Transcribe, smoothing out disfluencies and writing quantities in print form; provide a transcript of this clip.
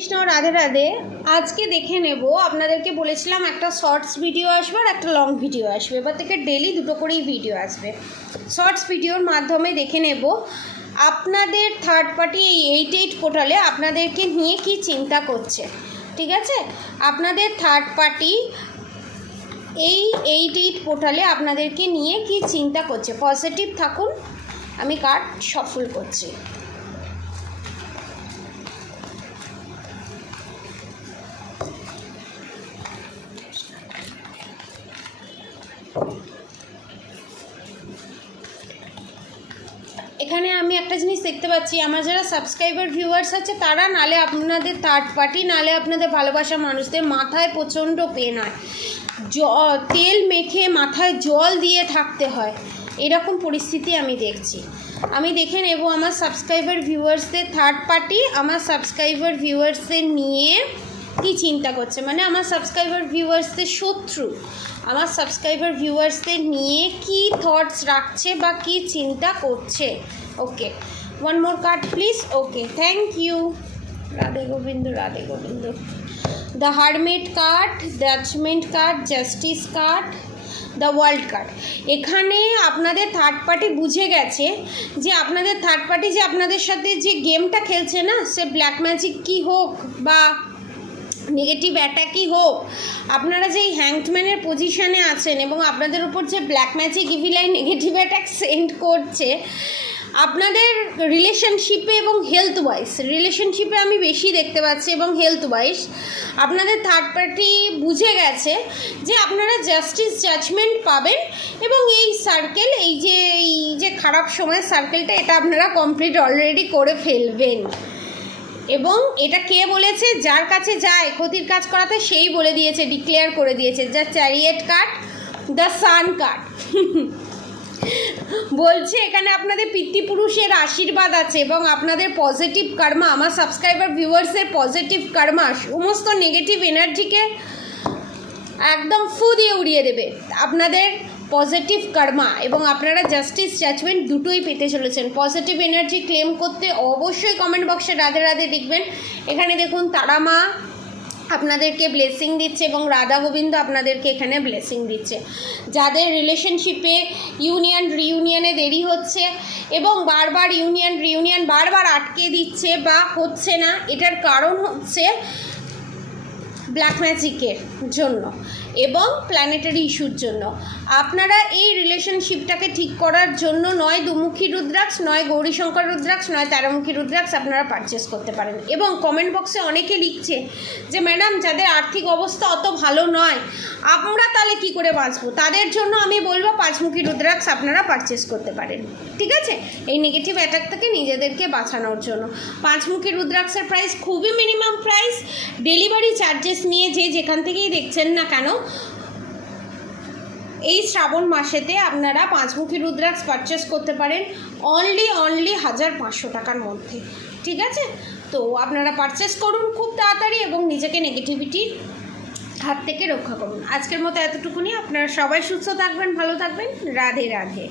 কৃষ্ণ রাধে রাধে। আজকে দেখে নেব, আপনাদেরকে বলেছিলাম একটা শর্টস ভিডিও আসবে আর একটা লং ভিডিও আসবে। এবার থেকে ডেলি দুটো করেই ভিডিও আসবে। শর্টস ভিডিওর মাধ্যমে দেখে নেব আপনাদের থার্ড পার্টি এই 88 পোর্টালে আপনাদেরকে নিয়ে কি চিন্তা করছে। ঠিক আছে, আপনাদের থার্ড পার্টি এই 88 পোর্টালে আপনাদেরকে নিয়ে কি চিন্তা করছে। পজিটিভ থাকুন। আমি কার্ড সফল করছি। এখানে আমি একটা জিনিস দেখতে পাচ্ছি, আমার যারা সাবস্ক্রাইবার ভিউয়ার্স আছে তারা, নালে আপনাদের থার্ড পার্টি, নালে আপনাদের ভালোবাসার মানুষদের মাথায় প্রচণ্ড পেন হয়, তেল মেখে মাথায় জল দিয়ে থাকতে হয়, এরকম পরিস্থিতি আমি দেখছি। আমি দেখে নেব আমার সাবস্ক্রাইবার ভিউয়ার্সদের থার্ড পার্টি আমার সাবস্ক্রাইবার ভিউয়ার্সদের নিয়ে কি চিন্তা করছে, মানে আমার সাবস্ক্রাইবার ভিউয়ার্সদের শত্রু আমার সাবস্ক্রাইবার ভিউয়ার্সদের নিয়ে কি থটস রাখছে বা কি চিন্তা করছে। Okay, one more card please. Okay, thank you. Radhe Govinda, Radhe Govinda. The hermit card, judgement card, justice card, the world card. এখানে আপনাদের থার্ড পার্টি বুঝে গেছে যে আপনাদের থার্ড পার্টি যে আপনাদের সাথে যে গেমটা খেলছে না, সে ব্ল্যাক ম্যাজিক কি হোক বা নেগেটিভ অ্যাটাকই হোক, আপনারা যেই হ্যাংডম্যানের পজিশানে আছেন এবং আপনাদের উপর যে black magic evil eye negative attack send করছে, আপনাদের রিলেশনশিপে এবং হেলথ ওয়াইজ, রিলেশনশিপে আমি বেশি দেখতে পাচ্ছি এবং হেলথ ওয়াইজ আপনাদের থার্ড পার্টি বুঝে গেছে যে আপনারা জাস্টিস জাজমেন্ট পাবেন এবং এই সার্কেল, এই যে খারাপ সময়ের সার্কেলটা, এটা আপনারা কমপ্লিট অলরেডি করে ফেলবেন। এবং এটা কে বলেছে? যার কাছে যায় ক্ষতির কাজ করাতে সেই বলে দিয়েছে, ডিক্লেয়ার করে দিয়েছে। The chariot card, the sun card বলছে এখানে আপনাদের পিতৃপুরুষের আশীর্বাদ আছে এবং আপনাদের পজিটিভ কর্মা, আমার সাবস্ক্রাইবার ভিউয়ার্সের পজিটিভ কর্মা সমস্ত নেগেটিভ এনার্জিকে একদম ফু দিয়ে উড়িয়ে দেবে। আপনাদের পজিটিভ কর্মা এবং আপনারা জাস্টিস জাজমেন্ট দুটোই পেতে চলেছেন। পজিটিভ এনার্জি ক্লেম করতে অবশ্যই কমেন্ট বক্সে রাধে রাধে লিখবেন। এখানে দেখুন তারা মা আপনাদেরকে ব্লেসিং দিচ্ছে এবং রাধা গোবিন্দ আপনাদেরকে এখানে ব্লেসিং দিচ্ছে। যাদের রিলেশনশিপে ইউনিয়ন রিউনিয়নে দেরি হচ্ছে এবং বারবার রিউনিয়ন বারবার আটকে দিচ্ছে বা হচ্ছে না, এটার কারণ হচ্ছে ব্ল্যাক ম্যাজিকের জন্য এবং প্ল্যানেটারি ইস্যুর জন্য। আপনারা এই রিলেশনশিপটাকে ঠিক করার জন্য নয় দুমুখী রুদ্রাক্ষ, নয় গৌরীশঙ্কর রুদ্রাক্ষ, নয় তেরোমুখী রুদ্রাক্ষ আপনারা পারচেস করতে পারেন। এবং কমেন্ট বক্সে অনেকে লিখছে যে ম্যাডাম যাদের আর্থিক অবস্থা অত ভালো নয় আমরা তাহলে কি করে বাঁচবো, তাদের জন্য আমি বলবো পাঁচমুখী রুদ্রাক্ষ আপনারা পারচেস করতে পারেন। ঠিক আছে, এই নেগেটিভ অ্যাটাক থেকে নিজেদেরকে বাঁচানোর জন্য। পাঁচমুখী রুদ্রাক্ষের প্রাইস খুবই মিনিমাম প্রাইস। ডেলিভারি চার্জেস নিয়ে যে যেখান থেকেই দেখছেন না কেন, এই শ্রাবণ মাসেতে আপনারা পাঁচমুখী রুদ্রাক্ষ পারচেস করতে পারেন অনলি 1500 টাকার মধ্যে। ঠিক আছে, তো আপনারা পারচেস করুন খুব তাড়াতাড়ি এবং নিজেকে নেগেটিভিটির হাত থেকে রক্ষা করুন। আজকের মতো এতটুকুনি। আপনারা সবাই সুস্থ থাকবেন, ভালো থাকবেন। রাধে রাধে।